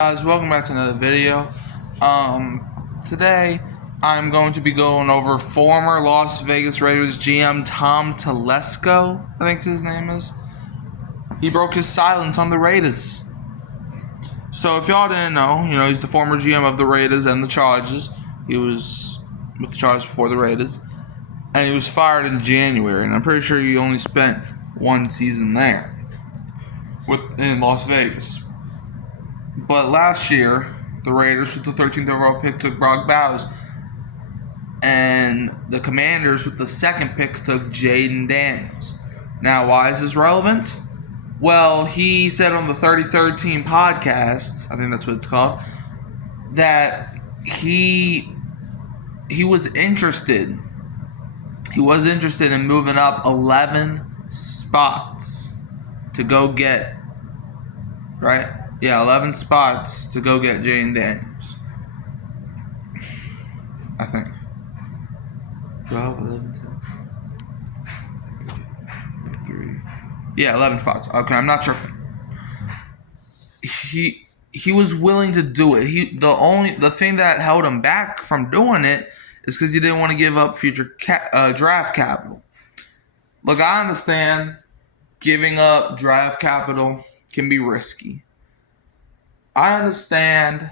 Guys, welcome back to another video. Today I'm going to be going over former Las Vegas Raiders GM Tom Telesco, I think his name is. He broke his silence on the Raiders. So if y'all didn't know, he's the former GM of the Raiders and the Chargers. He was with the Chargers before the Raiders. And he was fired in January, and I'm pretty sure he only spent one season there in Las Vegas. But last year, the Raiders with the 13th overall pick took Brock Bowers. And the Commanders with the second pick took Jaden Daniels. Now, why is this relevant? Well, he said on the 33rd Team podcast, I think that's what it's called, that he was interested. He was interested in moving up 11 spots to go get, right? Yeah, 11 spots to go get Jaden Daniels. I think. 12, 11, 10, 3. Yeah, 11 spots. Okay, I'm not tripping. He was willing to do it. The thing that held him back from doing it is because he didn't want to give up future draft capital. Look, I understand giving up draft capital can be risky. I understand.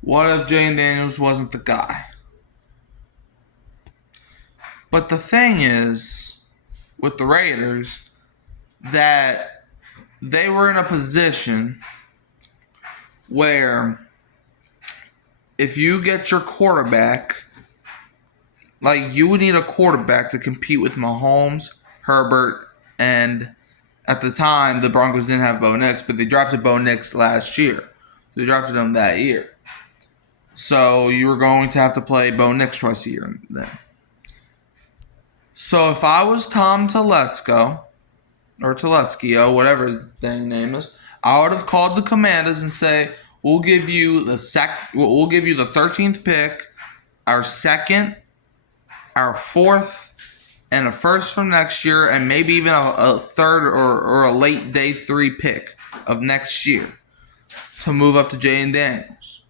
What if Jaden Daniels wasn't the guy? But the thing is, with the Raiders, that they were in a position where if you get your quarterback, like you would need a quarterback to compete with Mahomes, Herbert, and at the time the Broncos didn't have Bo Nix, but they drafted Bo Nix last year. They drafted him that year. So you were going to have to play Bo Nix twice a year then. So if I was Tom Telesco, or Telesco, whatever his dang name is, I would have called the Commanders and say, we'll give you the 13th pick, our second, our fourth, and a first from next year, and maybe even a third or a late day 3 pick of next year to move up to Jaden Daniels,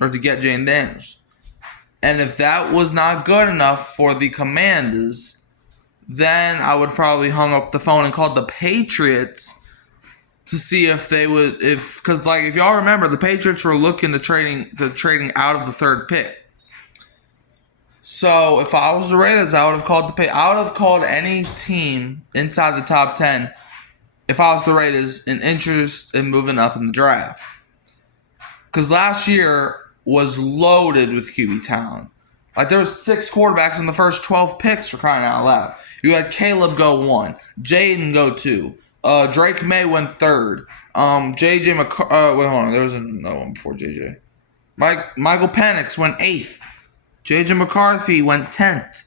or to get Jaden Daniels. And if that was not good enough for the Commanders, then I would probably hung up the phone and called the Patriots to see if they would, because if y'all remember, the Patriots were looking to trading out of the third pick. So if I was the Raiders, I would have called any team inside the top 10 if I was the Raiders in interest in moving up in the draft. Because last year was loaded with QB talent. There was 6 quarterbacks in the first 12 picks, for crying out loud. You had Caleb go 1, Jaden go 2, Drake May went 3rd, JJ McCarthy, hold on, there was another one before JJ. Michael Penix went 8th, JJ McCarthy went 10th,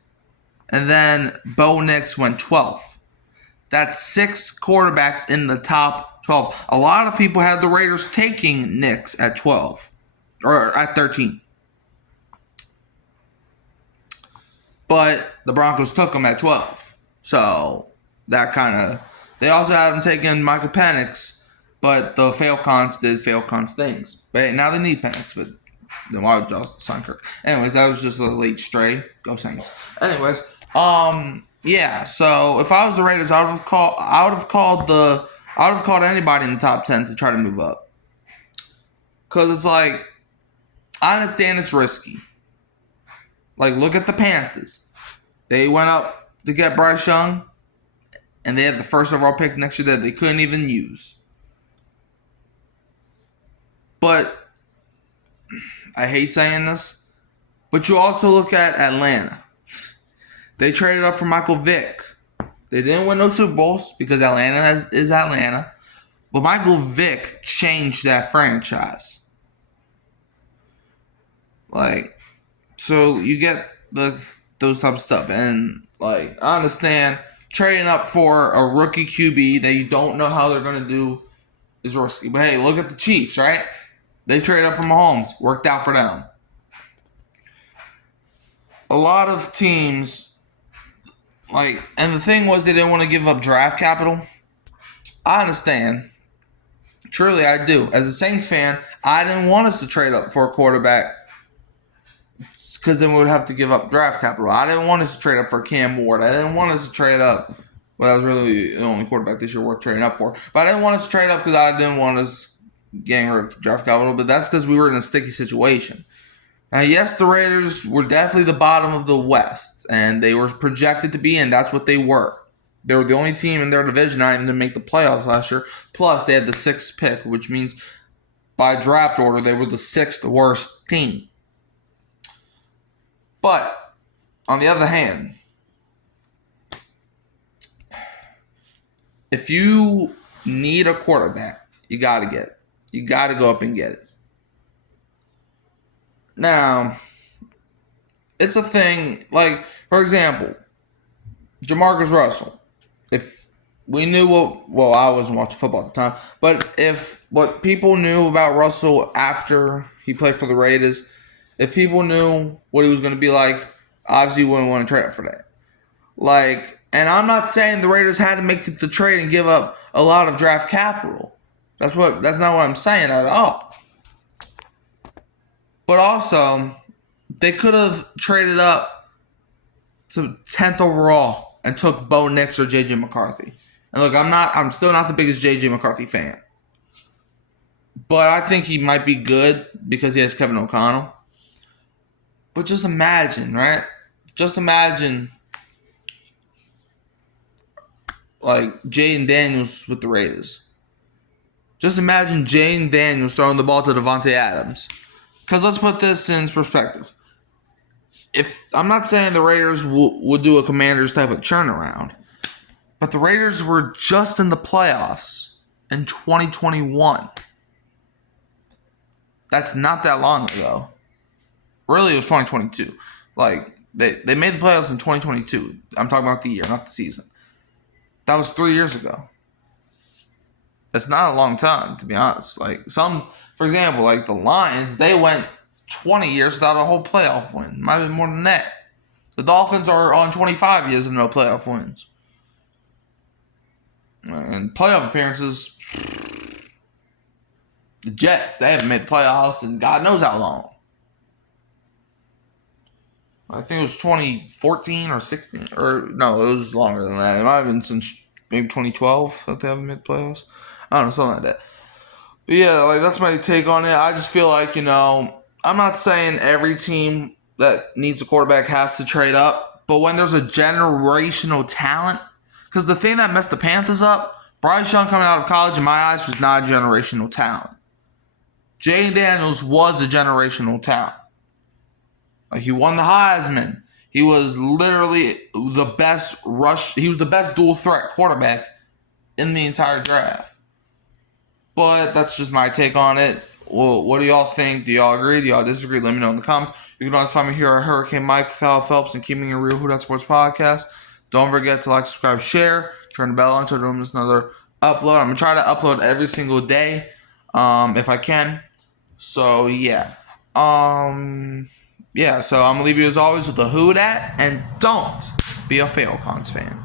and then Bo Nix went 12th. That's 6 quarterbacks in the top 12. A lot of people had the Raiders taking Nix at 12, or at 13. But the Broncos took him at 12. So that they also had him taking Michael Penix, but the Falcons did Falcons things. But now they need Penix, but then why would y'all sign Kirk? Anyways, that was just a late stray. Go Saints. Anyways, yeah. So if I was the Raiders, I would have called anybody in the top 10 to try to move up. Cause it's I understand it's risky. Look at the Panthers. They went up to get Bryce Young, and they had the first overall pick next year that they couldn't even use. But I hate saying this, but you also look at Atlanta. They traded up for Michael Vick. They didn't win no Super Bowls because Atlanta is Atlanta, but Michael Vick changed that franchise. So you get those type of stuff, and I understand trading up for a rookie QB that you don't know how they're gonna do is risky. But hey, look at the Chiefs, right? They traded up for Mahomes, worked out for them. A lot of teams, and the thing was they didn't want to give up draft capital. I understand. Truly, I do. As a Saints fan, I didn't want us to trade up for a quarterback because then we would have to give up draft capital. I didn't want us to trade up for Cam Ward. I didn't want us to trade up. Well, that was really the only quarterback this year worth trading up for. But I didn't want us to trade up because I didn't want us getting rid of draft capital. But that's because we were in a sticky situation. Now, yes, the Raiders were definitely the bottom of the West, and they were projected to be, and that's what they were. They were the only team in their division not even to make the playoffs last year. Plus, they had the 6th pick, which means by draft order, they were the 6th worst team. But, on the other hand, if you need a quarterback, you got to get it. You got to go up and get it. Now, it's a thing, like, for example, Jamarcus Russell. If we knew I wasn't watching football at the time, but if what people knew about Russell after he played for the Raiders, if people knew what he was going to be like, obviously you wouldn't want to trade up for that. Like, and I'm not saying the Raiders had to make the trade and give up a lot of draft capital. That's not what I'm saying at all. But also, they could have traded up to 10th overall and took Bo Nix or J.J. McCarthy. And look, I'm still not the biggest J.J. McCarthy fan. But I think he might be good because he has Kevin O'Connell. But just imagine, right? Just imagine, like, Jaden Daniels with the Raiders. Just imagine Jaden Daniels throwing the ball to Devontae Adams. Because let's put this in perspective. If I'm not saying the Raiders would do a Commanders type of turnaround, but the Raiders were just in the playoffs in 2021. That's not that long ago. Really, it was 2022. Like, they made the playoffs in 2022. I'm talking about the year, not the season. That was 3 years ago. That's not a long time, to be honest. Like, for example, like the Lions, they went 20 years without a whole playoff win. Might have been more than that. The Dolphins are on 25 years of no playoff wins. And playoff appearances, the Jets, they haven't made the playoffs in God knows how long. I think it was 2014 or 16. Or, no, it was longer than that. It might have been since maybe 2012 that they haven't made the playoffs. I don't know, something like that. But yeah, like, that's my take on it. I just feel like, I'm not saying every team that needs a quarterback has to trade up, but when there's a generational talent, because the thing that messed the Panthers up, Bryce Young coming out of college, in my eyes, was not a generational talent. Jaden Daniels was a generational talent. Like, he won the Heisman. He was literally the best he was the best dual threat quarterback in the entire draft. But that's just my take on it. Well, what do y'all think? Do y'all agree? Do y'all disagree? Let me know in the comments. You can always find me here at Hurricane Mike, Kyle Phelps, and Keeping It Real, Who That Sports Podcast. Don't forget to like, subscribe, share, turn the bell on so I don't miss another upload. I'm going to try to upload every single day if I can. So, yeah. So I'm going to leave you as always with the Who Dat, and don't be a Falcons fan.